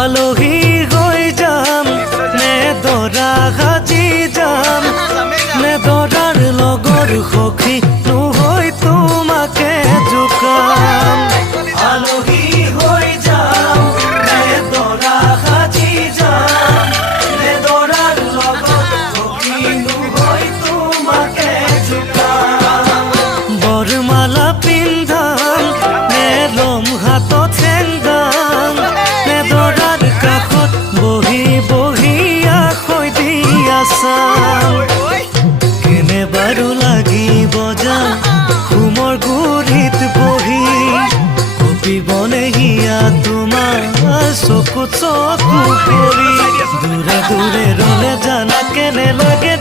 আলহী হৈ যাম নে দৰা সাজি যাম নে দৰাৰ লগৰ সখী নহৈ তোমাকে জোকাম আলহী হৈ যাম নে দৰা সাজি যাম নে দৰাৰ লগৰ সখী নহৈ তোমাকে জোকাম বৰমালা পিন্ধাম নে লম হাতত হেংগাম নে দৰাৰ কাষত বহি বহি আখৈ দি আছাম কেনে বাৰু লাগিব যাম ঘুমৰ গুৰিত বহি কপিবনে হিয়া তোমাৰ চকুত চকু পৰি দূৰে দূৰে ৰলে জানা কেনে লাগে।